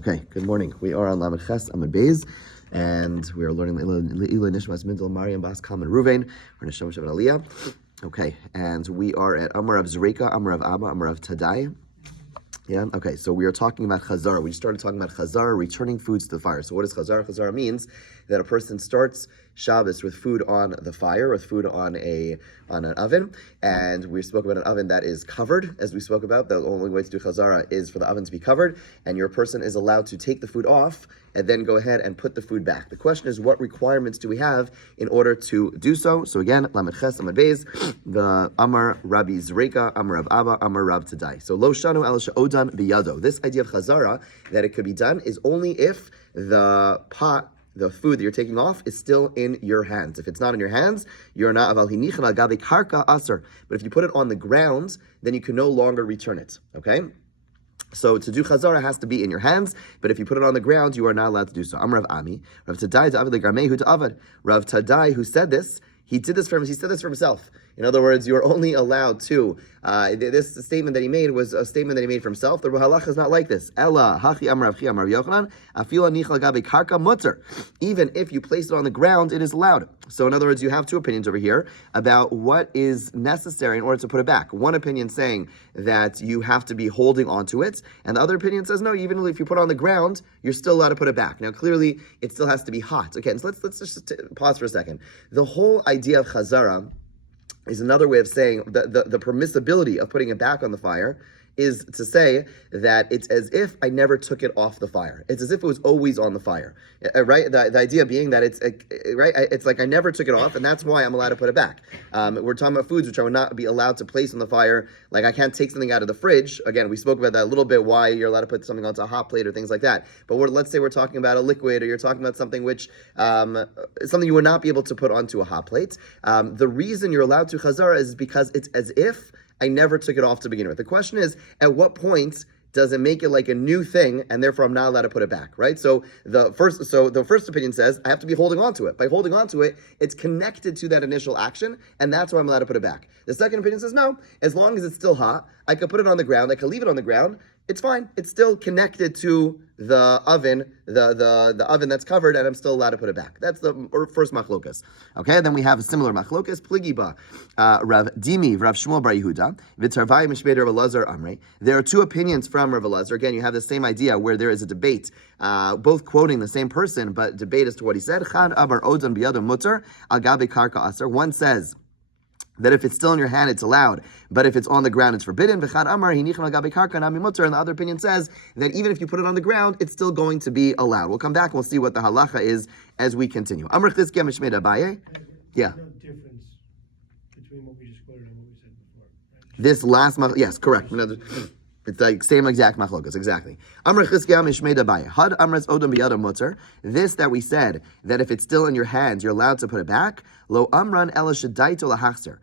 Okay, good morning. We are on Lamed Ches Amud Beis, and we are learning Le'iloi Nishmas Mindel Mariam Bas Kalman Ruvain. We're in Shem Shabbat Aliyah. Okay, and we are at Amar of Zreka, Amar of Abba, Amar of Tadai. Yeah. Okay. So we are talking about chazara. We started talking about chazara, returning foods to the fire. So what is chazara? Chazara means that a person starts Shabbos with food on the fire, with food on an oven, and we spoke about an oven that is covered, as we spoke about. The only way to do chazara is for the oven to be covered, and your person is allowed to take the food off and then go ahead and put the food back. The question is, what requirements do we have in order to do so? So again, Lamed Ches Amud Beis, the Amar Rabbi Zreka, Amar Rav Abba, Amar Rav Tadai. So Lo Shanu El She'odan Biyado. This idea of chazara, that it could be done, is only if the pot, the food that you're taking off, is still in your hands. If it's not in your hands, you're not aval hinichan al gabi karka aser. But if you put it on the ground, then you can no longer return it. Okay? So to do chazara has to be in your hands, but if you put it on the ground, you are not allowed to do so. Amar Rav Ami, Rav Tadai Avad legarmehu ta'avad. Rav Tadai, who said this, he said this for himself. In other words, you are only allowed to. This statement that he made was a statement that he made for himself. The halacha is not like this. Ella hachi amar Rav Chi amar Rav Yochanan afila nichal gabi karka mutter. Even if you place it on the ground, it is allowed. So in other words, you have two opinions over here about what is necessary in order to put it back. One opinion saying that you have to be holding onto it, and the other opinion says no. Even if you put it on the ground, you're still allowed to put it back. Now, clearly, it still has to be hot. Okay, so let's just pause for a second. The whole idea of chazara is another way of saying the permissibility of putting it back on the fire is to say that it's as if I never took it off the fire. It's as if it was always on the fire, right? The idea being that it's right. It's like I never took it off, and that's why I'm allowed to put it back. We're talking about foods which I would not be allowed to place on the fire. Like I can't take something out of the fridge. Again, we spoke about that a little bit. Why you're allowed to put something onto a hot plate or things like that. But let's say we're talking about a liquid, or you're talking about something which something you would not be able to put onto a hot plate. The reason you're allowed to chazara is because it's as if I never took it off to begin with. The question is, at what point does it make it like a new thing, and therefore I'm not allowed to put it back, right? So the first opinion says I have to be holding on to it. By holding on to it, it's connected to that initial action, and that's why I'm allowed to put it back. The second opinion says no, as long as it's still hot, I could put it on the ground, I could leave it on the ground, it's fine. It's still connected to the oven, the oven that's covered, and I'm still allowed to put it back. That's the first machlokas. Okay, then we have a similar machlokas, pligiba, Rav Dimi, Rav Shmuel Bar Yehuda, V'tarvai Mishmei Rav Elazar Amrei. There are two opinions from Rav Elazar. Again, you have the same idea where there is a debate, both quoting the same person, but debate as to what he said. Chad Amar Odan Biyado Mutter Al Gabi Karka Aser. One says that if it's still in your hand, it's allowed, but if it's on the ground, it's forbidden. And the other opinion says that even if you put it on the ground, it's still going to be allowed. We'll come back and we'll see what the halacha is as we continue. Yeah. No difference between what we just quoted and what we said before. Right? This last, yes, correct. It's like same exact machlokas, exactly. This that we said, that if it's still in your hands, you're allowed to put it back. Lo amran ela shadaito lahachzer.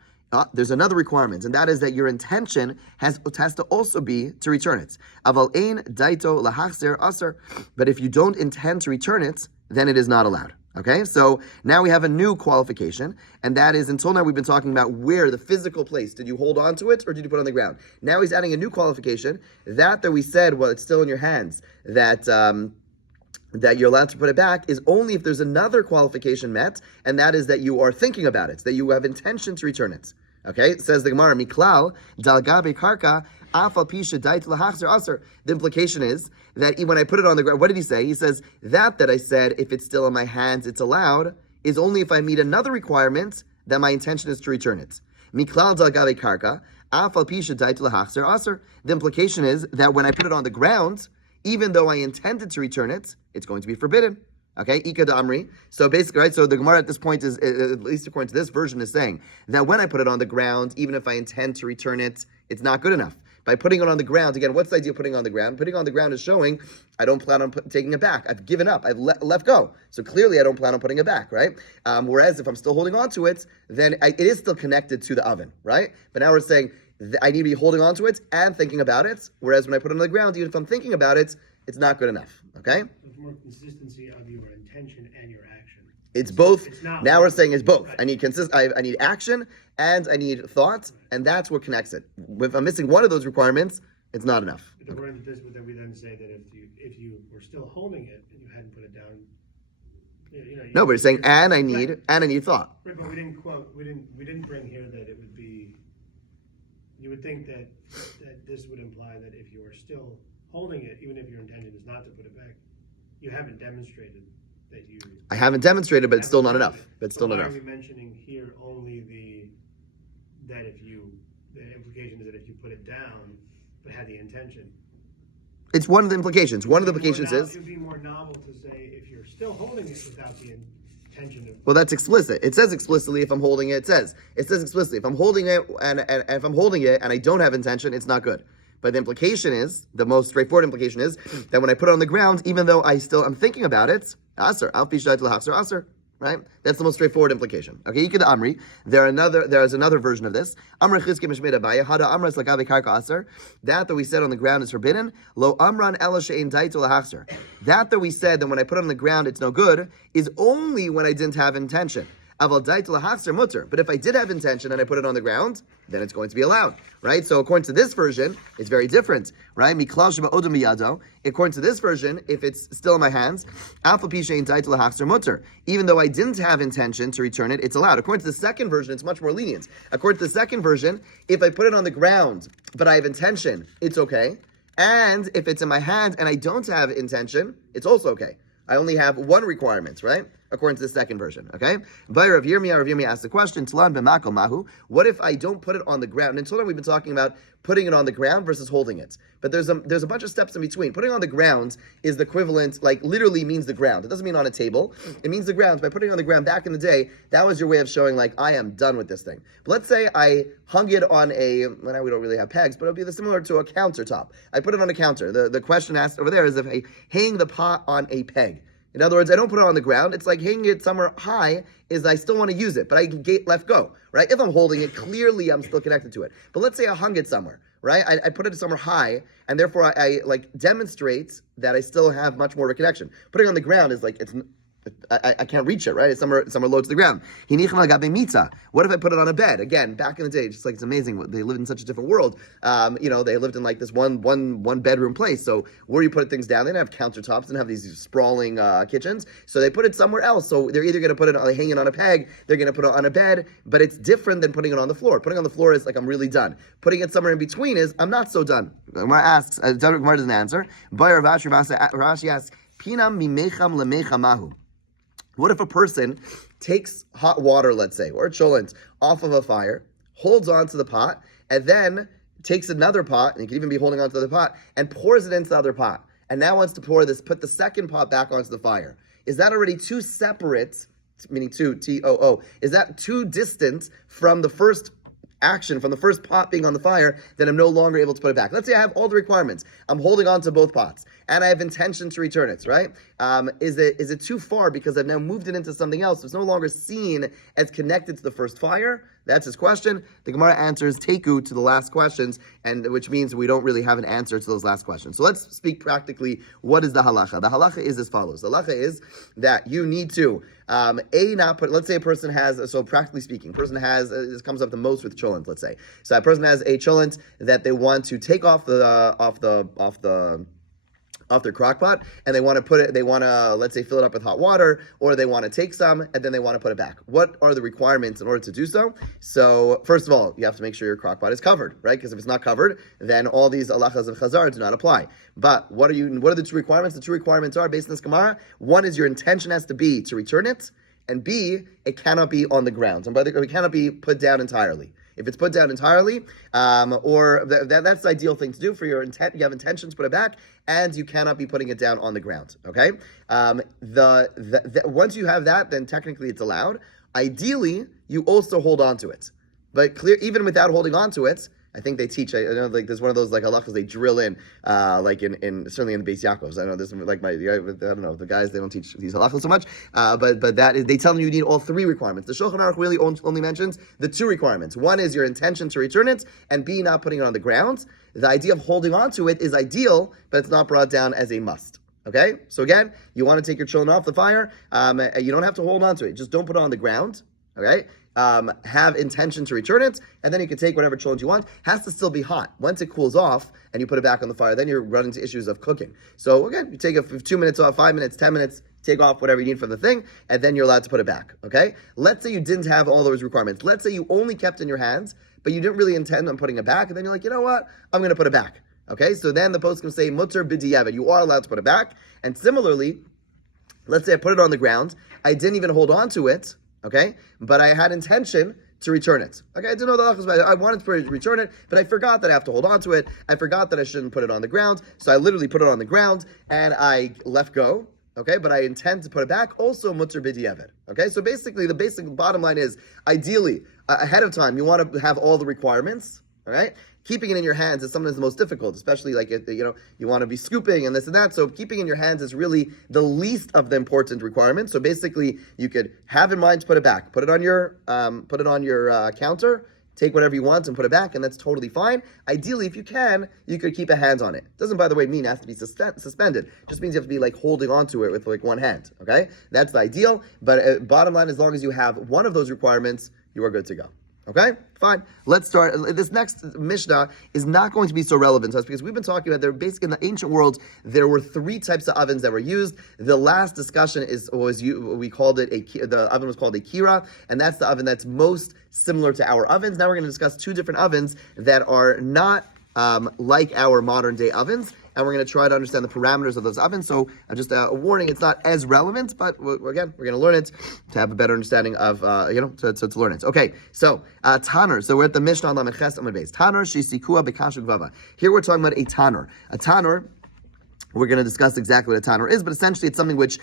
There's another requirement, and that is that your intention has to also be to return it. Aval ein daito lahachzer aser. But if you don't intend to return it, then it is not allowed. Okay, so now we have a new qualification, and that is, until now we've been talking about where, the physical place. Did you hold on to it, or did you put it on the ground? Now he's adding a new qualification, that we said, well, it's still in your hands, that you're allowed to put it back, is only if there's another qualification met, and that is that you are thinking about it, that you have intention to return it. Okay, says the Gemara, Miklal, Dalgabe Karka, Afal Pisha Dait Lahachzer Aser. The implication is that when I put it on the ground, what did he say? He says, that I said, if it's still in my hands, it's allowed, is only if I meet another requirement that my intention is to return it. Miklal Dalgabe Karka, Afal Pisha Dait Lahachzer Aser. The implication is that when I put it on the ground, even though I intended to return it, it's going to be forbidden. Okay, Ika da Amri. So basically, right, so the Gemara at this point is, at least according to this version, is saying that when I put it on the ground, even if I intend to return it, it's not good enough. By putting it on the ground, again, what's the idea of putting it on the ground? Putting it on the ground is showing I don't plan on taking it back. I've given up. I've let go. So clearly I don't plan on putting it back, right? Whereas if I'm still holding on to it, then it is still connected to the oven, right? But now we're saying I need to be holding on to it and thinking about it. Whereas when I put it on the ground, even if I'm thinking about it, it's not good enough, okay? There's more consistency of your intention and your action. It's both. It's not now we're saying it's both. Right. I need I need action and I need thought, and that's what connects it. If I'm missing one of those requirements, It's not enough. But according to this, would then we then say that if you were still holding it and you hadn't put it down, No, but it's saying, and I need thought. Right, but we didn't quote. We didn't bring here that it would be. You would think that this would imply that if you are still holding it, even if your intention is not to put it back, you haven't demonstrated that you. I haven't demonstrated, but it's still not enough. But it's still not enough. Why are we mentioning here only the implication is that if you put it down but had the intention? It's one of the implications. One of the implications is. It would be more novel to say if you're still holding it without the intention of. Well, that's explicit. It says explicitly if I'm holding it. It says explicitly if I'm holding it and if I'm holding it and I don't have intention, it's not good. But the implication is, the most straightforward implication is that when I put it on the ground, even though I'm thinking about it, aser, al pi shayt l'hachzer aser, right? That's the most straightforward implication. Okay, Yikid Amri. There's another version of this. Amr chizke mishmei abaya hada amras lagavi karka aser. That we said on the ground is forbidden. Lo amran ela she'ein daitu l'hachzer. That we said that when I put it on the ground it's no good is only when I didn't have intention. Aval daitu l'hachzer mutter. But if I did have intention and I put it on the ground, then it's going to be allowed, right? So according to this version, it's very different, right? Miklal sheba odom miyado. According to this version, if it's still in my hands, alpha pi shein daitu l'hachzer mutter. Even though I didn't have intention to return it, it's allowed. According to the second version, it's much more lenient. According to the second version, if I put it on the ground, but I have intention, it's okay. And if it's in my hand and I don't have intention, it's also okay. I only have one requirement, right? According to the second version, okay? Rav Yirmiyah asked the question, Tlan b'makom mahu, what if I don't put it on the ground? And until now we've been talking about putting it on the ground versus holding it. But there's a bunch of steps in between. Putting it on the ground is the equivalent, like literally means the ground. It doesn't mean on a table. It means the ground. By putting it on the ground back in the day, that was your way of showing like, I am done with this thing. But let's say I hung it on well, now we don't really have pegs, but it'll be similar to a countertop. I put it on a counter. The question asked over there is if I hang the pot on a peg. In other words, I don't put it on the ground. It's like hanging it somewhere high is I still want to use it, but I let go, right? If I'm holding it, clearly I'm still connected to it. But let's say I hung it somewhere, right? I put it somewhere high, and therefore I like demonstrate that I still have much more of a connection. Putting it on the ground is like, I can't reach it, right? It's somewhere low to the ground. What if I put it on a bed? Again, back in the day, just like it's amazing. They lived in such a different world. They lived in like this one bedroom place. So where you put things down, they didn't have countertops, didn't have these sprawling kitchens. So they put it somewhere else. So they're either going to put it hang it on a peg, they're going to put it on a bed, but it's different than putting it on the floor. Putting it on the floor is like I'm really done. Putting it somewhere in between is I'm not so done. Gemara asks, Gemara doesn't answer. Rashi asks, Pinam mimecham lemechamahu. What if a person takes hot water, let's say, or cholent, off of a fire, holds onto the pot, and then takes another pot, and you can even be holding onto the pot, and pours it into the other pot, and now wants to put the second pot back onto the fire? Is that already too separate, meaning two, T-O-O, is that too distant from the first action, from the first pot being on the fire, that I'm no longer able to put it back? Let's say I have all the requirements. I'm holding on to both pots, and I have intention to return it, right? Is it too far because I've now moved it into something else? So it's no longer seen as connected to the first fire? That's his question. The Gemara answers teku to the last questions, and which means we don't really have an answer to those last questions. So let's speak practically. What is the halacha? The halacha is as follows. The halacha is that you need to not put. Let's say a person has. So practically speaking, person has. This comes up the most with cholent. Let's say so. A person has a cholent that they want to take off their crock pot, and they want to put it, let's say, fill it up with hot water, or they want to take some, and then they want to put it back. What are the requirements in order to do so? So, first of all, you have to make sure your crock pot is covered, right? Because if it's not covered, then all these alachas of chazar do not apply. But what are the two requirements? The two requirements are, based on this Gemara, one is your intention has to be to return it, and B, it cannot be on the ground. And by the way, it cannot be put down entirely. If it's put down entirely, that's the ideal thing to do for your intent. You have intention to put it back, and you cannot be putting it down on the ground. Okay. Once you have that, then technically it's allowed. Ideally, you also hold on to it, but even without holding on to it, I think they teach. I know, like there's one of those like halachas they drill in, like in certainly in the Beis Yaakovs. I know this like I don't know the guys, they don't teach these halachas so much, but that is, they tell them you need all three requirements. The Shulchan Aruch really only mentions the two requirements. One is your intention to return it, and B, not putting it on the ground. The idea of holding on to it is ideal, but it's not brought down as a must. Okay, so again, you want to take your children off the fire. You don't have to hold on to it. Just don't put it on the ground. Okay. have intention to return it, and then you can take whatever children you want. Has to still be hot. Once it cools off and you put it back on the fire, then you're running into issues of cooking. So again, you take 2 minutes off, 5 minutes, 10 minutes, take off whatever you need from the thing, and then you're allowed to put it back, okay? Let's say you didn't have all those requirements. Let's say you only kept in your hands, but you didn't really intend on putting it back, and then you're like, you know what? I'm going to put it back, okay? So then the post can say, mutter b'diavad. You are allowed to put it back. And similarly, let's say I put it on the ground. I didn't even hold on to it, okay? But I had intention to return it. Okay, I didn't know the halachas, but I wanted to return it, but I forgot that I have to hold on to it. I forgot that I shouldn't put it on the ground, so I literally put it on the ground and I let go. Okay, but I intend to put it back. Also, mutter b'diavad. Okay, so basically, the basic bottom line is, ideally, ahead of time, you want to have all the requirements. All right, keeping it in your hands is sometimes the most difficult, especially like you want to be scooping and this and that. So keeping it in your hands is really the least of the important requirements. So basically, you could have in mind to put it back, put it on your counter. Take whatever you want and put it back, and that's totally fine. Ideally, if you can, you could keep a hand on it. Doesn't, by the way, mean it has to be suspended. It just means you have to be like holding onto it with like one hand, okay? That's the ideal, but bottom line, as long as you have one of those requirements, you are good to go. Okay, fine. Let's start. This next Mishnah is not going to be so relevant to us because we've been talking about basically in the ancient world, there were 3 types of ovens that were used. The last discussion we called it the oven was called a kira, and that's the oven that's most similar to our ovens. Now we're going to discuss 2 different ovens that are not like our modern day ovens, and we're going to try to understand the parameters of those ovens. So just a warning, it's not as relevant, but again, we're going to learn it to have a better understanding of, to learn it. Okay, so Tanner. So we're at the Mishnah on Lamed Ches Amud Beis. Tanner shisikua bekashu gvava. Here we're talking about a Tanner. A Tanner, we're going to discuss exactly what a Tanner is, but essentially it's something which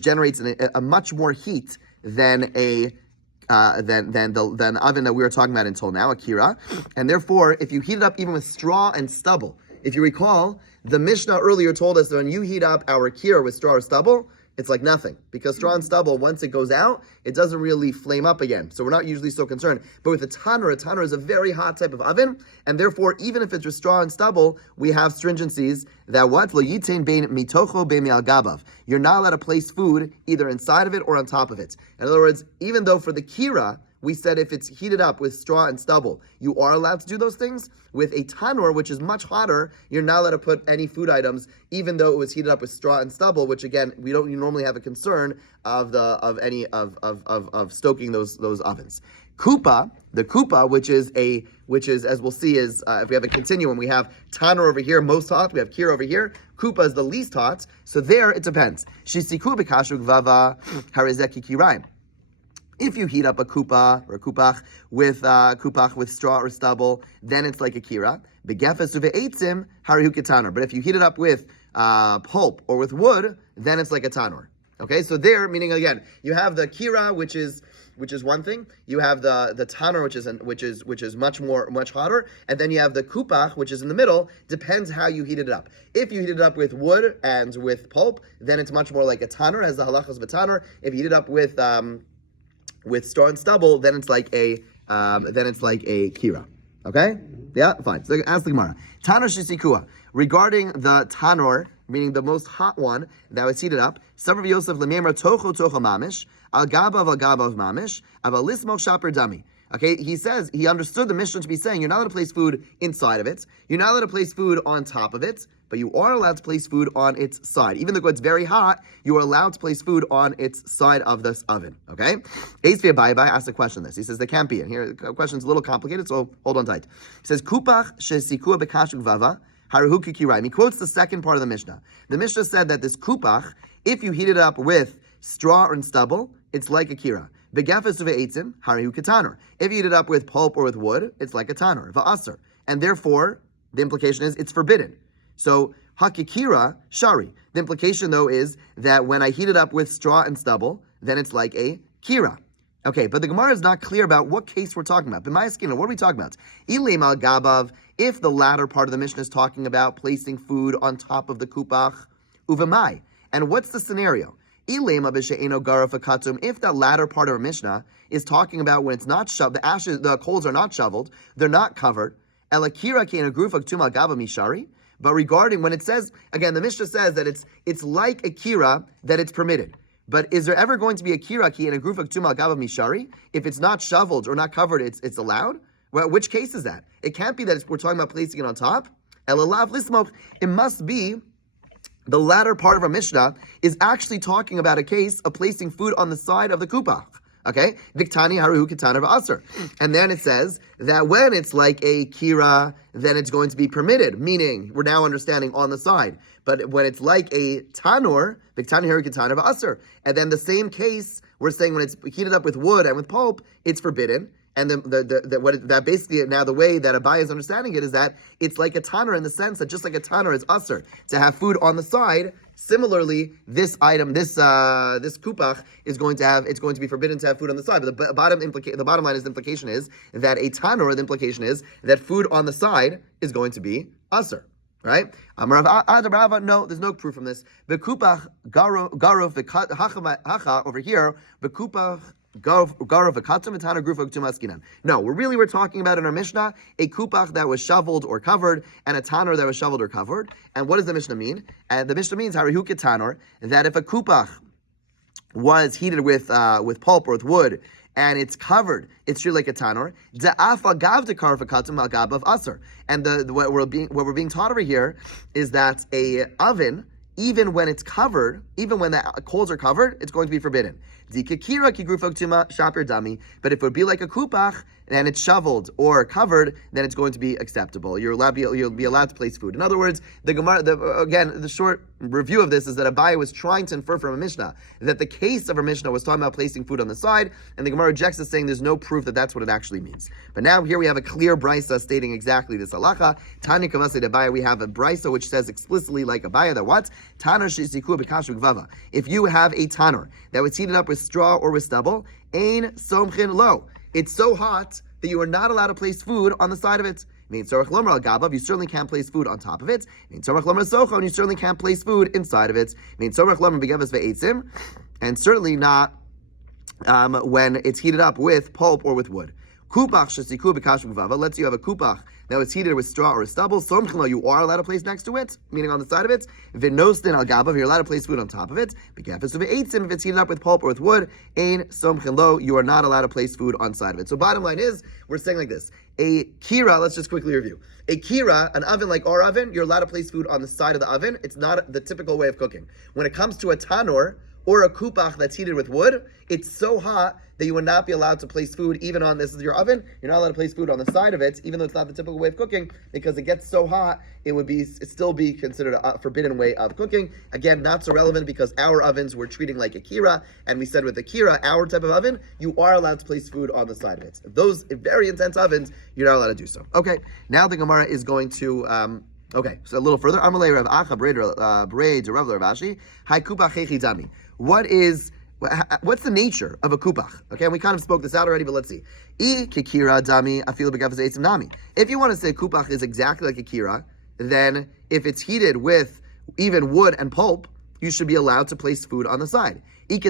generates a much more heat than the oven that we were talking about until now, a kira. And therefore, if you heat it up even with straw and stubble, if you recall, the Mishnah earlier told us that when you heat up our kira with straw or stubble, it's like nothing. Because straw and stubble, once it goes out, it doesn't really flame up again. So we're not usually so concerned. But with a tanner is a very hot type of oven, and therefore, even if it's with straw and stubble, we have stringencies that what? Lo yitain bein mitocho bein me'al gabav. You're not allowed to place food either inside of it or on top of it. In other words, even though for the kira, we said if it's heated up with straw and stubble, you are allowed to do those things. With a tanur, which is much hotter, you're not allowed to put any food items, even though it was heated up with straw and stubble. Which again, you normally have a concern of stoking those ovens. Kupa, the kupa, which is as we'll see is if we have a continuum, we have tanur over here most hot, we have kira over here. Kupa is the least hot, so there it depends. Shisiku b'kashu gvava harizeki kirayim. If you heat up a kupa or a kupach with straw or stubble, then it's like a kira. Begefes uve'etzim harihu ketanur. But if you heat it up with pulp or with wood, then it's like a tanur. Okay, so there, meaning again, you have the kira, which is one thing. You have the tanur, which is much hotter, and then you have the kupach, which is in the middle. Depends how you heat it up. If you heat it up with wood and with pulp, then it's much more like a tanur, has the halachas of a tanur. If you heat it up with straw and stubble, then it's like a kira. Okay? Yeah, fine. So ask the Gemara. Tanur shisikua. Regarding the tanur, meaning the most hot one that was heated up, Savrav Yosef lememra tocho mamish, al gabav mamish, aval lismo shaper dami. Okay, he says, he understood the Mishnah to be saying, you're not allowed to place food inside of it, you're not allowed to place food on top of it, but you are allowed to place food on its side. Even though it's very hot, you are allowed to place food on its side of this oven, okay? Eisvei Abaye asked a question this. He says, there can't be. And here, the question's a little complicated, so hold on tight. He says, Kupach shesikua bekashu gvava, haruhu kikirayim. He quotes the second part of the Mishnah. The Mishnah said that this kupach, if you heat it up with straw and stubble, it's like a kira. Begefes uve'etzim, harihu ketanur. If you heat it up with pulp or with wood, it's like a tanur, va'aser. And therefore, the implication is it's forbidden. So, hakikira, shari. The implication, though, is that when I heat it up with straw and stubble, then it's like a kira. Okay, but the Gemara is not clear about what case we're talking about. B'mayaskina, what are we talking about? Ileim al gabav, if the latter part of the Mishnah is talking about placing food on top of the kupach, uvamai. And what's the scenario? Ileim abishe'eno garaf akatum, if the latter part of our Mishnah is talking about when it's not shoveled, the coals are not shoveled, they're not covered, elakira ke'ena grufa ktum al gaba mishari. But regarding when it says, again, the Mishnah says that it's like a kira, that it's permitted. But is there ever going to be a kiraki in a group of ktuma al mishari? If it's not shoveled or not covered, it's allowed? Well, which case is that? It can't be that we're talking about placing it on top. Elalav lismoch. It must be the latter part of our Mishnah is actually talking about a case of placing food on the side of the kupach. Okay? Viktani haruhu ketana v'aser. And then it says that when it's like a kira, then it's going to be permitted, meaning we're now understanding on the side. But when it's like a tanur, viktani haruhu ketana v'aser. And then the same case, we're saying when it's heated up with wood and with pulp, it's forbidden. And that basically now the way that Abai is understanding it is that it's like a tanur in the sense that just like a tanur is usher to have food on the side. Similarly, this item, this kupach is going to be forbidden to have food on the side. But the bottom line is the implication is that a tanur, the implication is that food on the side is going to be usher. Right? No, there's no proof from this. The kupach garov hacha over here. The kupach. No, we're talking about in our Mishnah a kupach that was shoveled or covered and a tanur that was shoveled or covered. And what does the Mishnah mean? And the Mishnah means harihu ketanur, that if a kupach was heated with pulp or with wood and it's covered, it's treated like a tanur. And what we're being taught over here is that a oven, even when it's covered, even when the coals are covered, it's going to be forbidden. But if it would be like a kupach and it's shoveled or covered, then it's going to be acceptable. You'll be allowed to place food. In other words, the Gemara, the short review of this is that Abai was trying to infer from a Mishnah that the case of a Mishnah was talking about placing food on the side, and the Gemara rejects it, saying there's no proof that that's what it actually means. But now here we have a clear brisa stating exactly this halacha. Tanya Kavase Abai, we have a brisa which says explicitly like Abai that what? Tanur shesiku b'kashu gvava. If you have a tanur that was heated up with straw or with stubble, ein somchin lo. It's so hot that you are not allowed to place food on the side of it. You certainly can't place food on top of it. And you certainly can't place food inside of it. And certainly not when it's heated up with pulp or with wood. Let's say you have a kupach that was heated with straw or stubble. You are allowed to place next to it, meaning on the side of it. You're allowed to place food on top of it. If it's heated up with pulp or with wood, you are not allowed to place food on the side of it. So bottom line is, we're saying like this. A kira, let's just quickly review. A kira, an oven like our oven, you're allowed to place food on the side of the oven. It's not the typical way of cooking. When it comes to a tanur, or a kupach that's heated with wood, it's so hot that you would not be allowed to place food even on, this is your oven, you're not allowed to place food on the side of it, even though it's not the typical way of cooking, because it gets so hot, it would still be considered a forbidden way of cooking. Again, not so relevant because our ovens we're treating like a kira, and we said with the kira, our type of oven, you are allowed to place food on the side of it. Those very intense ovens, you're not allowed to do so. Okay, now the Gemara is going to... Okay, so a little further. Amalei Rav Acha Braid Rav Rav Ashi. Hai kupach hechi dami. What's the nature of a kupach? Okay, and we kind of spoke this out already, but let's see. I kikira dami afilu begavas eitzim nami. If you want to say kupach is exactly like a kira, then if it's heated with even wood and pulp, you should be allowed to place food on the side. And if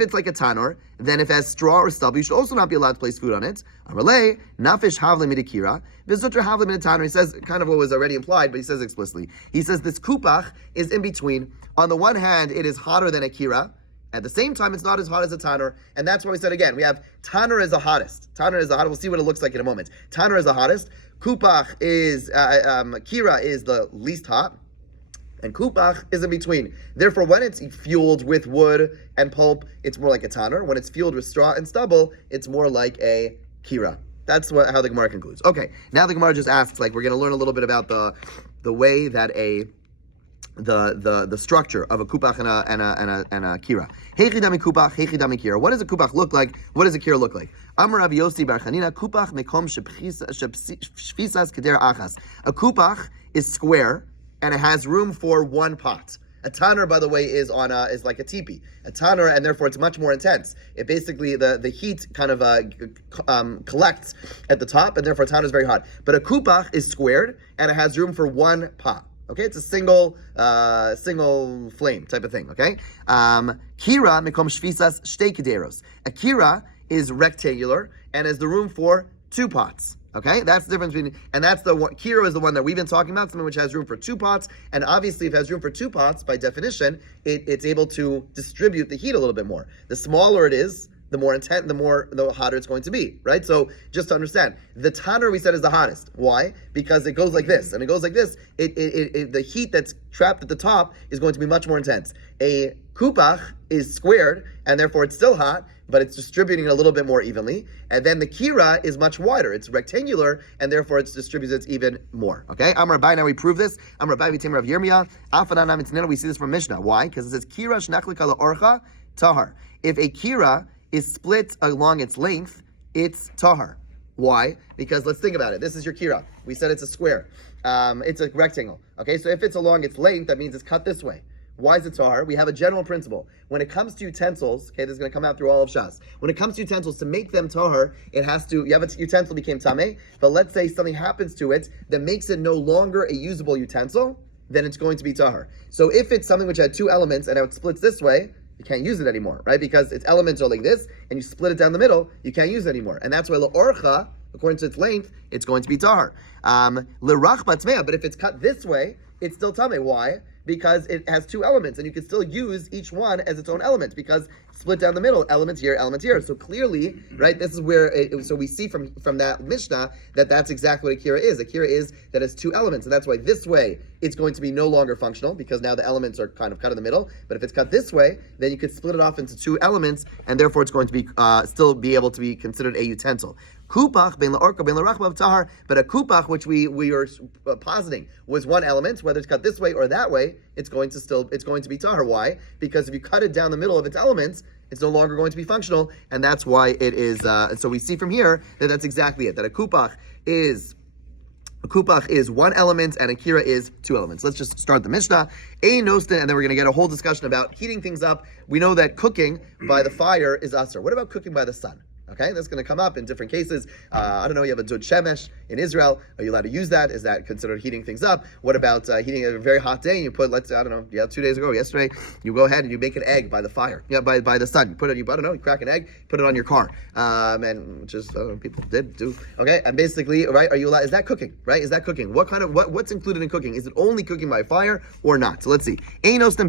it's like a tanur, then if it has straw or stubble, you should also not be allowed to place food on it. He says kind of what was already implied, but he says explicitly. He says this kupach is in between. On the one hand, it is hotter than a kira. At the same time, it's not as hot as a tanur, and that's why we said again, we have tanur is the hottest. Tanur is the hottest. We'll see what it looks like in a moment. Tanur is the hottest. Kupach is, kira is the least hot. And kupach is in between. Therefore, when it's fueled with wood and pulp, it's more like a tanur. When it's fueled with straw and stubble, it's more like a kira. That's how the Gemara concludes. Okay, now the Gemara just asks, like, we're going to learn a little bit about the way that the structure of a kupach and a kira. Heichidami kupach, heichidami kira. What does a kupach look like? What does a kira look like? Amar Rav Yossi bar Chanina, kupach mekom shefisas keder achas. A kupach is square, and it has room for one pot. A tanur, by the way, is like a teepee. A tanur, and therefore it's much more intense. It basically, the heat kind of collects at the top, and therefore a tanur is very hot. But a kupach is squared, and it has room for one pot. Okay, it's a single flame type of thing. Okay, kira mekom shvisas shtei kederos. A kira is rectangular and has the room for two pots. Okay, that's the difference between, and that's the one, kira is the one that we've been talking about, something which has room for 2 pots, and obviously if it has room for 2 pots, by definition, it's able to distribute the heat a little bit more. The smaller it is, the more intense, the hotter it's going to be, right? So just to understand, the tanner we said is the hottest. Why? Because it goes like this, and it goes like this. The heat that's trapped at the top is going to be much more intense. A kupach is squared, and therefore it's still hot, but it's distributing it a little bit more evenly. And then the kira is much wider. It's rectangular, and therefore it distributes it even more. Okay? Amar Rabbi, now we prove this. Amar Rabbi v'timer of Yirmiyah. Afanan mitznena, we see this from Mishnah. Why? Because it says kira shnachlik ala orcha tahar. If a kira is split along its length, it's tahar. Why? Because let's think about it. This is your kira. We said it's a square. It's a rectangle. Okay? So if it's along its length, that means it's cut this way. Why is it tahar? We have a general principle. When it comes to utensils, okay, this is going to come out through all of Shas. When it comes to utensils, to make them tahar, you have a utensil became tameh, but let's say something happens to it that makes it no longer a usable utensil, then it's going to be tahar. So if it's something which had 2 elements and now it splits this way, you can't use it anymore, right? Because its elements are like this, and you split it down the middle, you can't use it anymore. And that's why l'orcha, according to its length, it's going to be tahar. L'rach batmea, but if it's cut this way, it's still tameh. Why? Because it has 2 elements, and you can still use each one as its own element, because split down the middle, elements here, elements here. So clearly, right, this is where, so we see from that Mishnah that that's exactly what a kira is. A kira is that it's 2 elements, and that's why this way it's going to be no longer functional, because now the elements are kind of cut in the middle. But if it's cut this way, then you could split it off into 2 elements, and therefore it's going to be still be able to be considered a utensil. Kupach ben la'orka ben la'rachma tahar, but a kupach, which we are positing was 1 element, whether it's cut this way or that way, it's going to be tahar. Why? Because if you cut it down the middle of its elements, it's no longer going to be functional, and that's why it is. And so we see from here that that's exactly it. That a kupach is 1 element and a kira is 2 elements. Let's just start the Mishnah. A nostin, and then we're going to get a whole discussion about heating things up. We know that cooking by the fire is asur. What about cooking by the sun? Okay, that's going to come up in different cases. I don't know, you have a dud shemesh in Israel. Are you allowed to use that? Is that considered heating things up? What about heating a very hot day and you put, you have 2 days ago, yesterday, you go ahead and you make an egg by the fire, by the sun. You put it, you crack an egg, put it on your car. And just, people do. Okay, and basically, right, are you allowed, is that cooking, right? Is that cooking? What's included in cooking? Is it only cooking by fire or not? So let's see. You cannot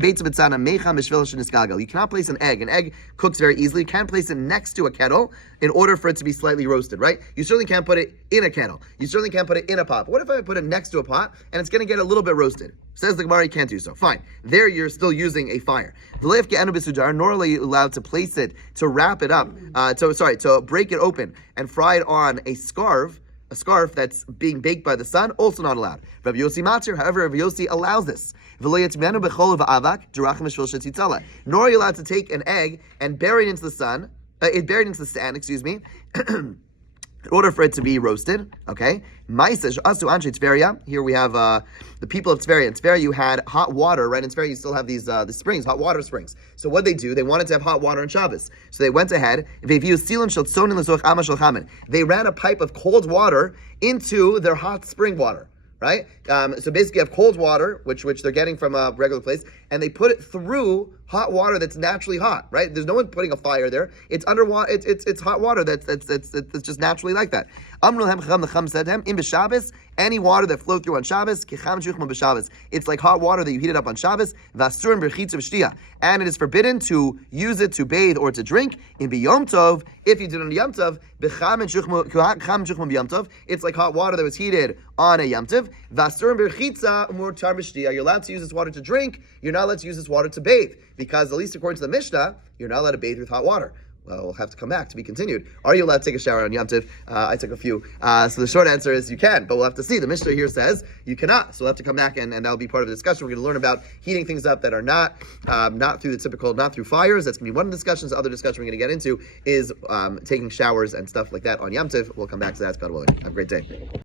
place an egg. An egg cooks very easily. You can't place it next to a kettle in order for it to be slightly roasted, right? You certainly can't put it in a kettle. You certainly can't put it in a pot. But what if I put it next to a pot and it's going to get a little bit roasted? Says the Gemara, you can't do so. Fine. There you're still using a fire. Nor are you allowed to place it, to wrap it up, to break it open and fry it on a scarf that's being baked by the sun, also not allowed. Rabbi Yossi Matir, however, Rabbi Yossi allows this. Nor are you allowed to take an egg and bury it into the sun, buried into the sand, in order for it to be roasted. Okay? Here we have the people of Tveria. In Tveria you had hot water, right? In Tveria you still have these the springs, hot water springs. So what they do, they wanted to have hot water on Shabbos. So they went ahead, they ran a pipe of cold water into their hot spring water. Right? So basically you have cold water, which they're getting from a regular place, and they put it through hot water that's naturally hot, right? There's no one putting a fire there. It's underwater. It's hot water that's just naturally like that. The Chum said to him, in b'Shabbos, any water that flowed through on Shabbos, it's like hot water that you heat it up on Shabbos. And it is forbidden to use it to bathe or to drink. In Yom Tov, if you did it on Yom Tov, it's like hot water that was heated on a Yom Tov. You're allowed to use this water to drink. You're not allowed to use this water to bathe, because at least according to the Mishnah, you're not allowed to bathe with hot water. Well, we'll have to come back to be continued. Are you allowed to take a shower on Yom Tov? I took a few. So the short answer is you can, but we'll have to see. The Mishnah here says you cannot. So we'll have to come back and that'll be part of the discussion. We're going to learn about heating things up that are not through fires. That's going to be one of the discussions. The other discussion we're going to get into is taking showers and stuff like that on Yom Tov. We'll come back to that. God willing. Have a great day.